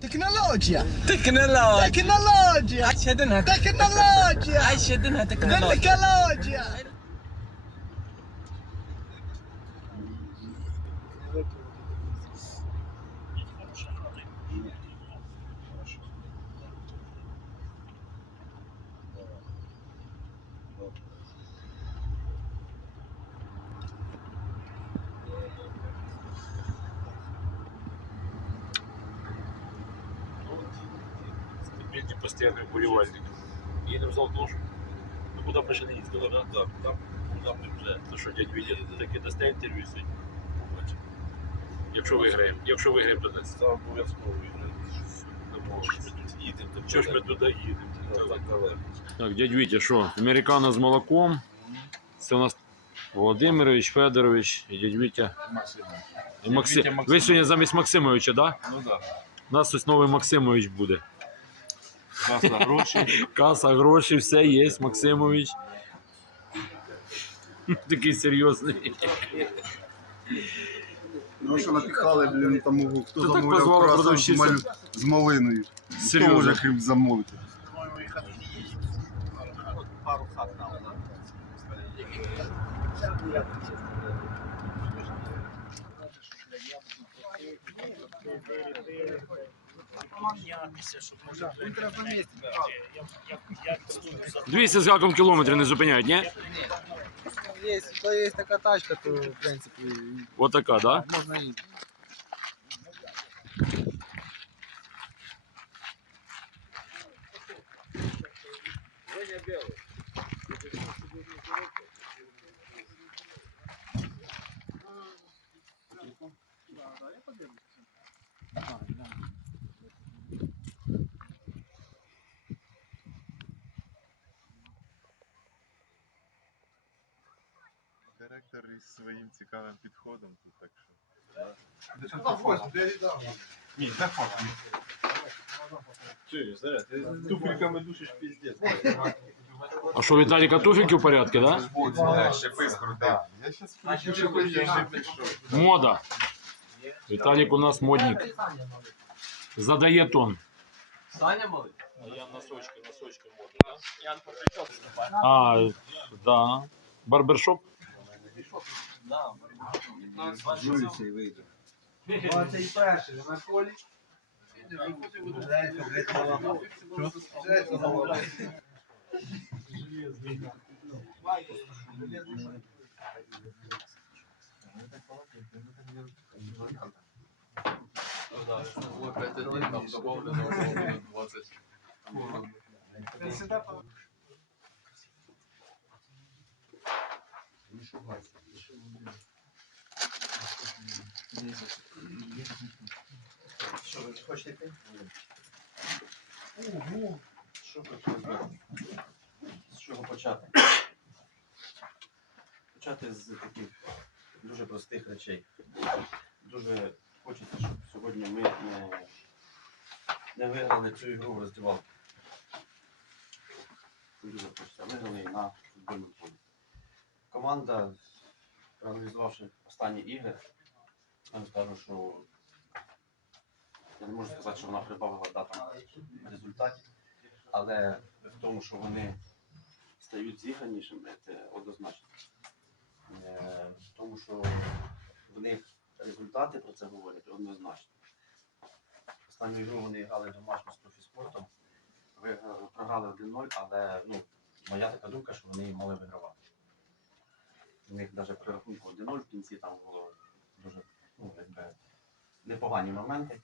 تكنولوجيا تكنولوجيا تكنولوجيا عشدنها تكنولوجيا عشدنها تكنولوجيا там куда ми вже. Ну що, дядь Вітя, таке дасте інтерв'ю сьогодні? Побачимо. Якщо виграємо, якщо виграємо, то дасть. Це обов'язково. Їдемо. тим ж ми туди їдемо? Так, так, далеко. Так, дядь Вітя, що? Американо з молоком. Це у нас Володимирович, Федорович і дядь Вітя. І Максим. Вітя Ви сьогодні замість Максимовича, так? Да? Ну так. У нас ось новий Максимович буде. Каса гроші. Каса, гроші, все є, Максимович. Такий серйозний. Ну що напіхали, блін, там у- хто так замовляв красав з, продавщиця. малю... з малиною. Хто Серйозно. може крім замовити? Він треба на місці. Я, я, я відстою за 200 з гаком кілометрів не зупиняють, ні? Є, то є така тачка, то в принципі Отака, така, да? можна і. Директор із своїм цікавим підходом тут так що. Туфельками душиш піздець. А що, Віталіка туфельки в порядку, да? Ще скрутив. Я щас ще поїжджу. Мода. Віталік у нас модник. Задає тон. Саня малий? Я носочки, носочки моду, да? А, да. Барбершоп? Цей перший на колі. Що, ви хочете йти? Що хотів? З чого почати? Почати з таких дуже простих речей. Дуже хочеться, щоб сьогодні ми не, не виграли цю ігру в роздівалку. Дуже хочеться. Виграли на футбольному полі. Команда, проаналізувавши останні ігри, скажу, що я не можу сказати, що вона прибавила датам результатів. Але в тому, що вони стають зігранішими, це однозначно. Е, В тому, що в них результати про це говорять однозначно. Останню ігру вони грали домашньо з профіспортом, програли 1-0, але ну, моя така думка, що вони мали вигравати. У них навіть при рахунку 1-0 в кінці там було дуже ну, якби, непогані моменти.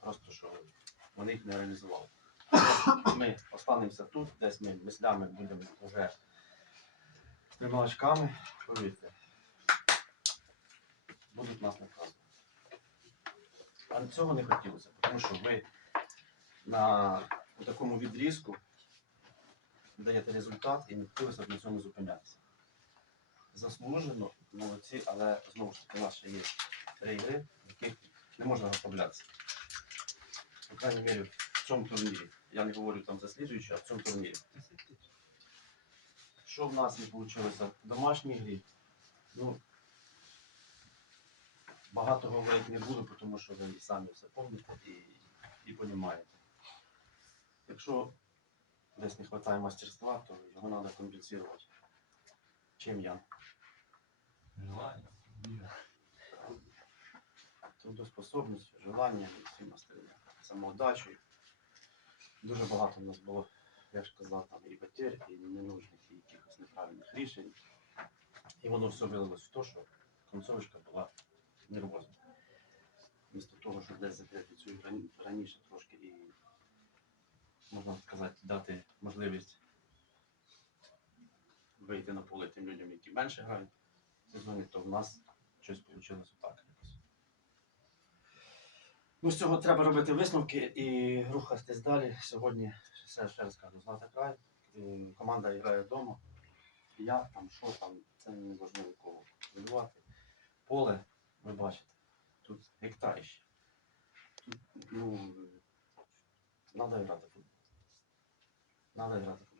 Просто що вони їх не реалізували ми останемося тут, десь ми мислями будемо вже з трьома очками, повірте, будуть нас наказувати. Але цього не хотілося, тому що ви на такому відрізку даєте результат і не хотілося б на цьому зупинятися. Заслужено, молодці, але знову ж таки у нас ще є ігри, в яких не можна розслаблятися. По крайній мірі, в цьому турнірі. Я не говорю там за слідуючий, а в цьому турнірі. Що в нас не вийшло в домашній грі? Ну, багато говорити не буду, тому що ви самі все пам'ятаєте. І і розумієте. Якщо десь не вистачає мастерства, то його треба компенсувати. Чим я? Желання. трудоспособністю, желанням і всім остальним, самоотдачею. Дуже багато в нас було, я ж казав, там і потерь, і ненужних, і якихось неправильних рішень. І воно все вилилось в те, що концовочка була нервозна. Вмісто того, щоб десь закрити цю раніше трошки і, можна сказати, дати можливість вийти на поле тим людям, які менше грають в сезоні, то в нас щось вийшло якось. Ну, з цього треба робити висновки і рухатись далі. Сьогодні ще, ще раз кажу, знати край. Команда грає вдома. Як там, що там, це не важливо нікого хвилювати. Поле, ви бачите, тут гектарище. Тут, ну, треба грати футбол. Треба грати футбол.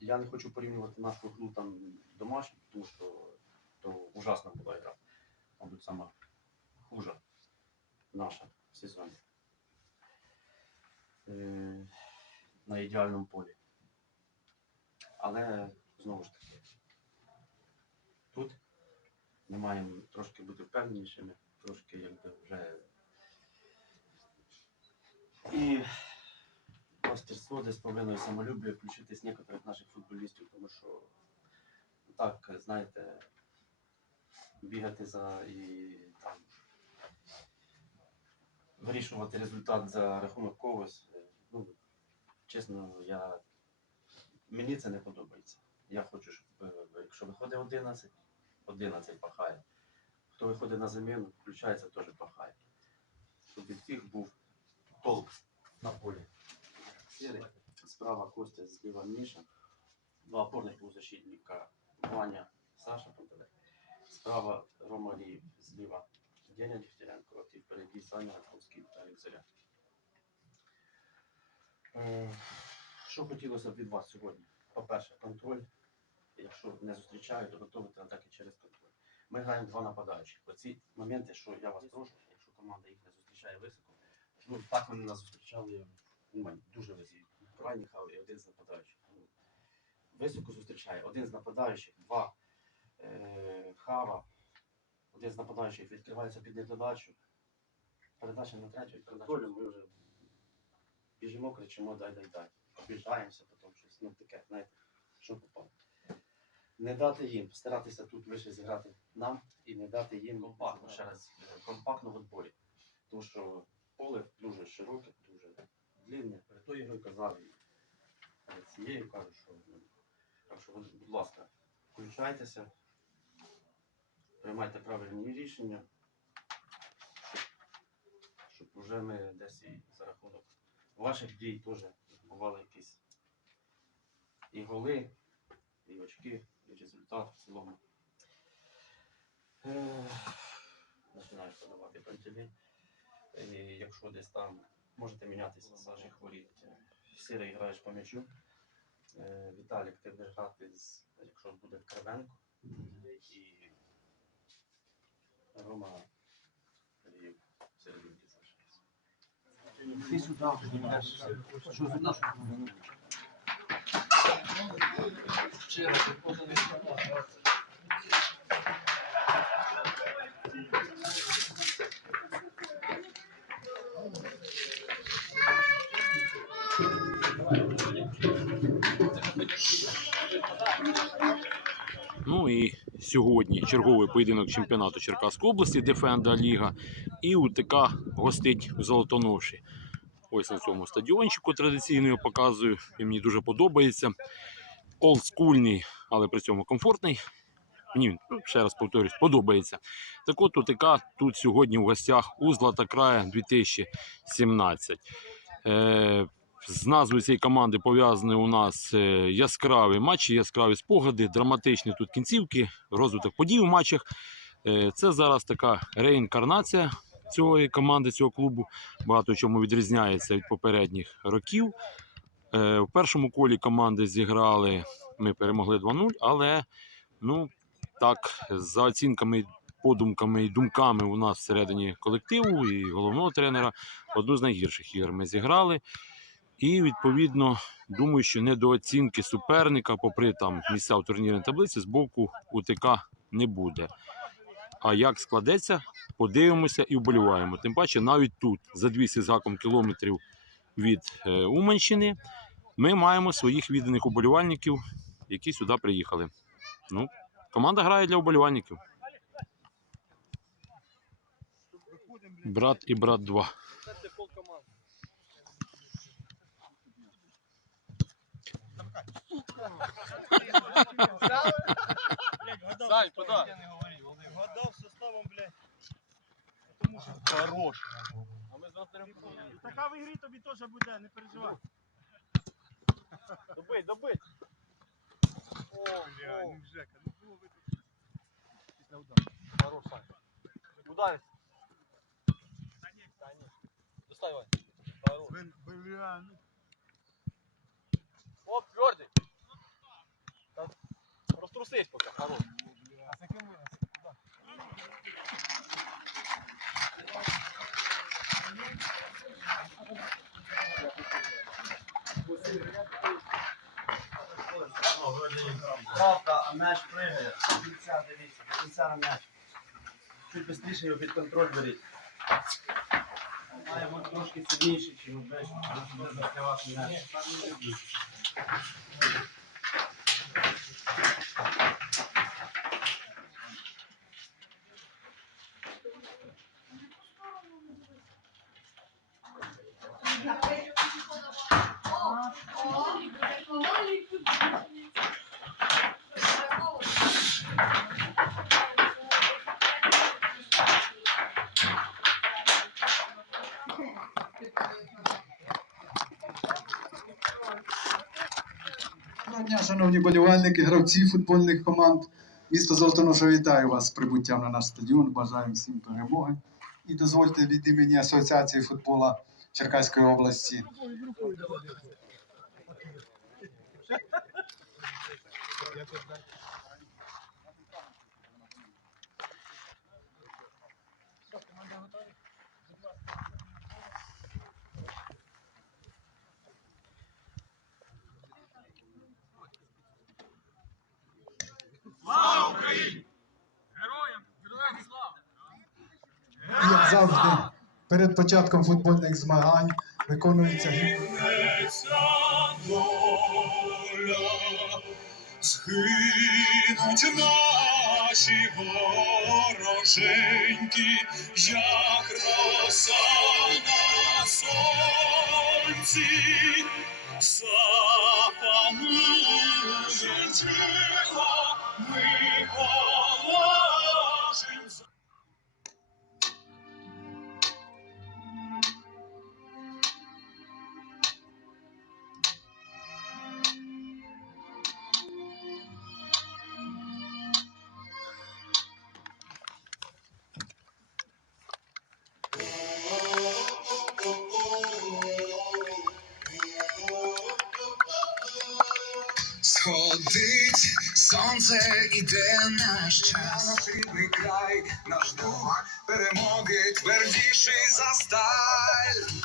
Я не хочу порівнювати нашу гру там домашню, тому що то ужасна була гра. Мабуть, сама хужа наша в сезоні. Е, на ідеальному полі. Але знову ж таки, тут ми маємо трошки бути впевненішими, трошки якби вже. І мастерство десь повинно самолюбие включитись некоторих наших футболістів, тому що так, знаєте, бігати за і там вирішувати результат за рахунок когось. е, Ну, чесно, я... мені це не подобається. Я хочу, щоб е, якщо виходить 11, 11 пахає. Хто виходить на заміну, включається, теж пахає. Щоб від всіх був толк на полі. Справа Костя, зліва Міша. Два опорних полузащитника Ваня, Саша Пантелей. Справа Рома Алиев, зліва Деня Дегтяренко і впереді Саня Раковський та Олег Заря. Е, Що хотілося б від вас сьогодні? По-перше, контроль. Якщо не зустрічають, то готувати атаки через контроль. Ми граємо два нападаючих. Оці моменти, що я вас прошу, якщо команда їх не зустрічає високо, ну так вони нас зустрічали в Умані, дуже високо. Крайній хав і один з нападаючих. Ну, Високо зустрічає. Один з нападаючих, два е, хава, один з нападаючих відкривається під недодачу. Передача на третю, передача ми вже біжимо, кричимо дай, дай, дай. Обіжаємося, потім щось, ну таке, знаєте, що попало. Не дати їм, старатися тут вище зіграти нам і не дати їм компактно, ще раз, е, компактно в відборі. Тому що поле дуже широке, длинне. Перед тою ігрою казав цією кажу, що ну, так що, будь ласка, включайтеся, приймайте правильні рішення, щоб, щоб вже ми десь за рахунок ваших дій теж бували якісь і голи, і очки, і результат в цілому. Починаєш подавати пантелі. І якщо десь там можете мінятися з ваших воріт. Сірий граєш по м'ячу. Е, Віталік, ти будеш грати з, якщо буде Кривенко. І Рома Алієв серединки залишається. Ти сюди за нашу? Ну сьогодні черговий поєдинок чемпіонату Черкаської області Дефенда Ліга. І УТК гостить у Золотоноші. Ось на цьому стадіончику традиційно я показую. Він мені дуже подобається. Олдскульний, але при цьому комфортний. Мені ну, ще раз повторюсь, подобається. Так от УТК тут сьогодні в гостях у Златокрая 2017. Е, з назвою цієї команди пов'язані у нас е, яскраві матчі, яскраві спогади, драматичні тут кінцівки, розвиток подій у матчах. Е, Це зараз така реінкарнація цієї команди, цього клубу. Багато чому відрізняється від попередніх років. Е, В першому колі команди зіграли, ми перемогли 2-0, але ну так, за оцінками подумками і думками у нас всередині колективу і головного тренера. Одну з найгірших ігор ми зіграли. І відповідно думаю, що недооцінки суперника, попри там місця в турнірній таблиці, з боку УТК не буде. А як складеться, подивимося і вболіваємо. Тим паче, навіть тут, за 200 з кілометрів від е, Уманщини, ми маємо своїх відданих уболівальників, які сюди приїхали. Ну, команда грає для вболівальників. Брат і брат 2. Сань, куда? Гадав составом, блядь. Тому що хорош. А ми завтра Така в ігрі тобі теж буде, не переживай. добить, добить. О, Бля, о, ну Жека, ну було ви після удару. хорош, Сань. Ударить. Та ні. Достай, Вань. Хорош. Бля, ну. Розтрусись поки, хорош. Правда, а м'яч пригає. До кінця дивіться, до кінця на м'яч. Чуть швидше його під контроль беріть. Має бути трошки сильніший, чим м'яч, щоб закривати м'яч. Доброго дня, шановні болівальники, гравці футбольних команд. Місто Золотоноша вітаю вас з прибуттям на наш стадіон. Бажаю всім перемоги. І дозвольте від імені Асоціації футбола Черкаської області. І як завжди, перед початком футбольних змагань виконується гімн. Згинуть наші вороженьки, як роса на сонці, запанує сонце іде наш час. Наш рідний край, наш дух перемоги твердіший за сталь.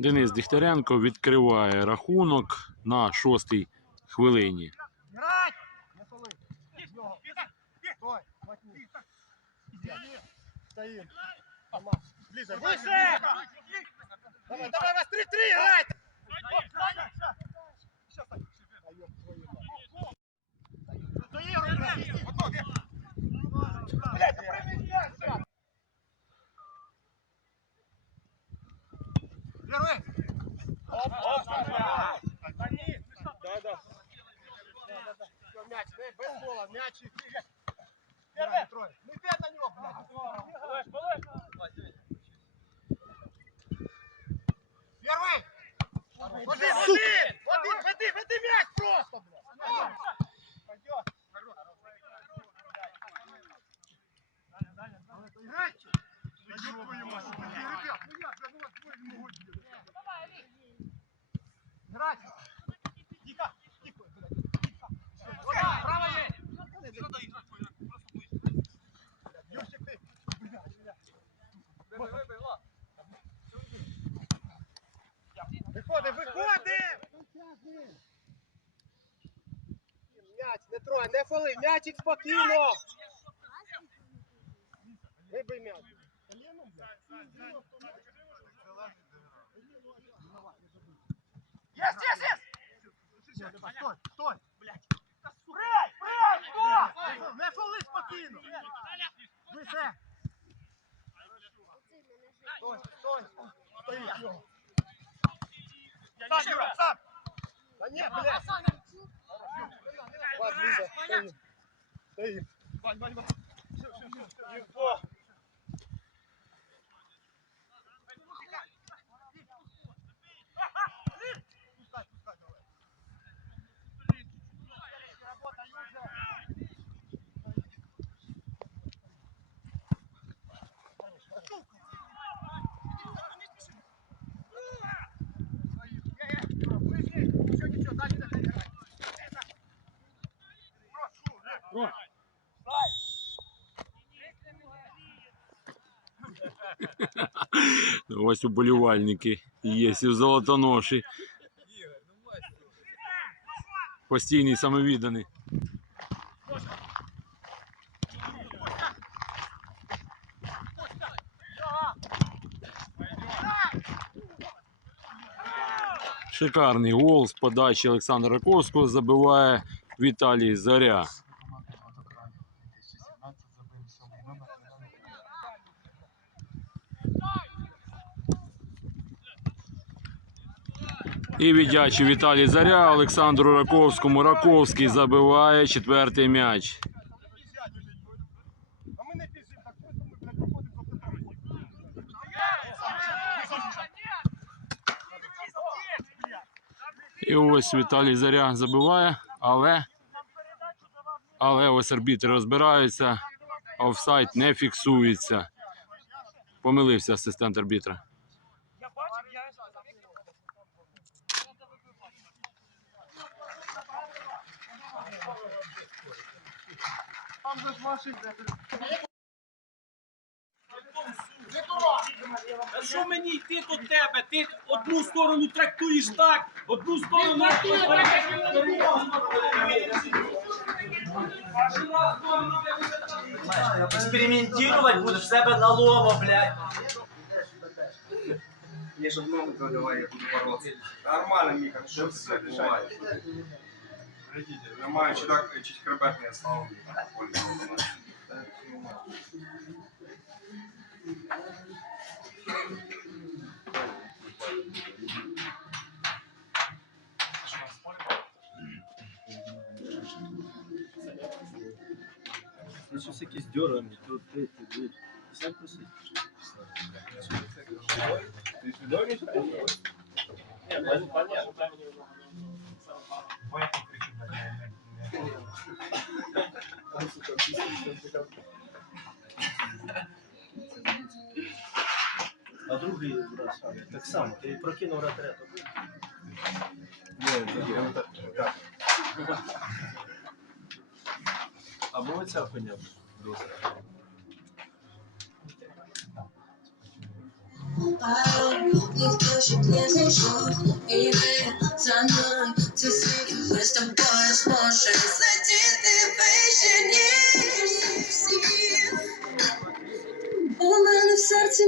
Денис Дігтяренко відкриває рахунок на шостій хвилині. М'ячик. Первый. Трой. Не йди на нього, блядь. Малиш, малиш. Первый. Один, один. Один, веди, веди м'яч просто, М'яч, не фоли, м'ячик спокійно! Вибий м'яч. Есть, есть, есть! Стой, стой! Блядь! Прей, прей, стой! Не фоли спокійно! Висе! Стой, стой! Стоїть! Сам, Юра, сам! Да нет, блядь! Бать, Лиза, дай им. Дай им. Бань, бань, бань. Все, все, все. Легко. Ничего, ничего, дальше, дальше, дальше. Ось уболівальники є і в золотоноші. Постійний самовідданий. Шикарний гол з подачі Олександра Раковського забиває Віталій Заря. Команда «Автокрай» 2017 забив сьомий номер. І віддячий Віталій Заря Олександру Раковському. Раковський забиває четвертий м'яч. А мы не пишем, так просто мы, блядь, выходим со второй. І ось Віталій Заря забиває, але, але ось арбітри розбираються, офсайд не фіксується. Помилився асистент арбітра. Там же ж ваши, блядь, А що мені йти до тебе? Ти одну сторону трактуєш так, одну сторону. Експериментувати будеш в себе на ломо, блядь. Мне же много давай, я буду бороться. Нормально, Миха, что все бывает. Нормально, чудак, чуть хребет не остал. Щось якісь дьорані, тут третій, блядь. Сам просить. А другий раз так само, ти прокинув ретрету. Або оця коня. Ніхто щоб не зайшов. І ви за мною Це світ без тобою зможе злетіти вище, в серці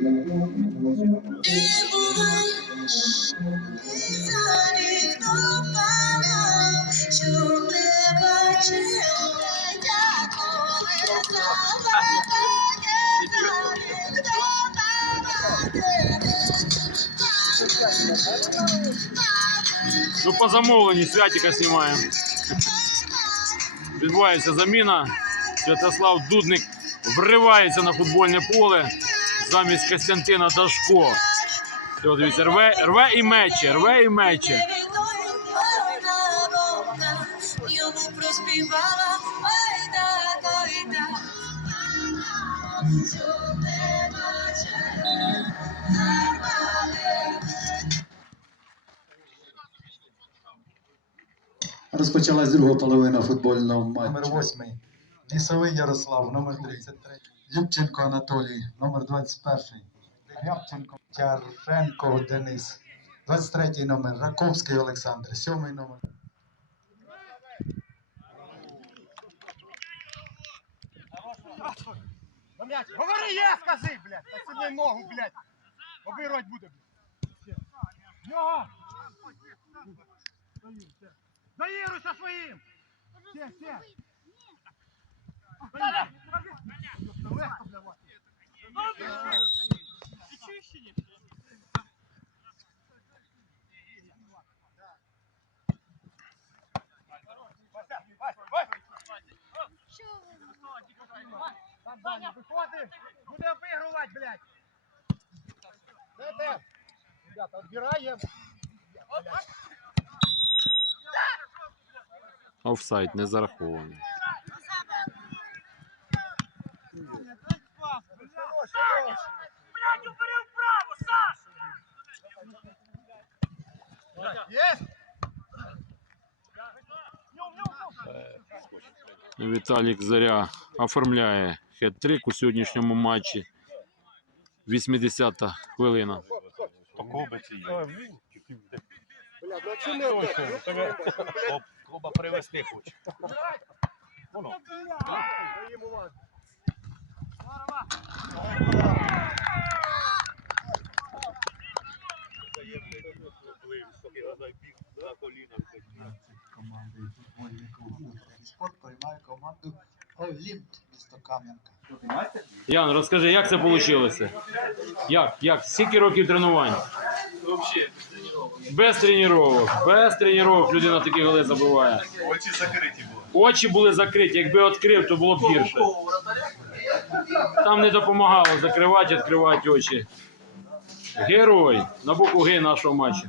Ну по замовленні святіка знімаємо. Відбувається заміна. Святослав Дудник вривається на футбольне поле замість Костянтина Дашко. Все, дивіться, рве, рве і мече, рве і мече. Розпочалась друга половина футбольного матчу. Номер 8. Лісовий Ярослав, номер 33. Любченко Анатолій, номер 21. Рябченко Тяренко Денис. 23 номер. Раковський Олександр. 7 номер. Говори є, скажи, блядь. Та сильний ногу, блядь. Обігрувати буде, блядь. Нього! Заїруйся своїм! Все, все! Легко, блядь. Там Даня виходить, буде обігрувати, блядь. Дайте. Не зарахований. Блядь, убери вправо, Саш! Есть? Віталік Заря оформляє хет-трик у сьогоднішньому матчі. 80-та хвилина. Блядь, ну? Клуба привезти хоче. Воно. Команди футбольний клуб спорт приймає команду Олімп місто Кам'янка. Ян, розкажи, як це вийшло? Як? Як? Скільки років тренувань? Без тренувань. Без тренувань людина такі голи забиває. Очі закриті були. Очі були закриті. Якби відкрив, то було б гірше. Там не допомагало закривати, відкривати очі. Герой на букву Г нашого матчу.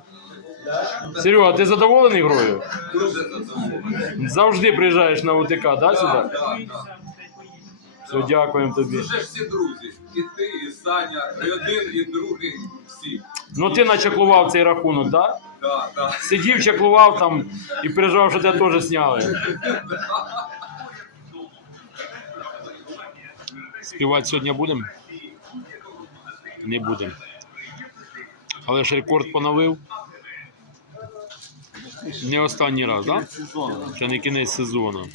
Серега, ти задоволений грою? Дуже задоволений. Завжди приїжджаєш на УТК, да, сюди? Все, дякуємо тобі. Вже всі друзі. І ти, і Саня, і один, і другий, всі. Ну ти начаклував цей рахунок, так? Да? Так. Сидів, чаклував там і переживав, що тебе теж зняли. Співати сьогодні будемо? Не будемо. Але ж рекорд поновив. Не останній раз, так? Да? Це не кінець сезону.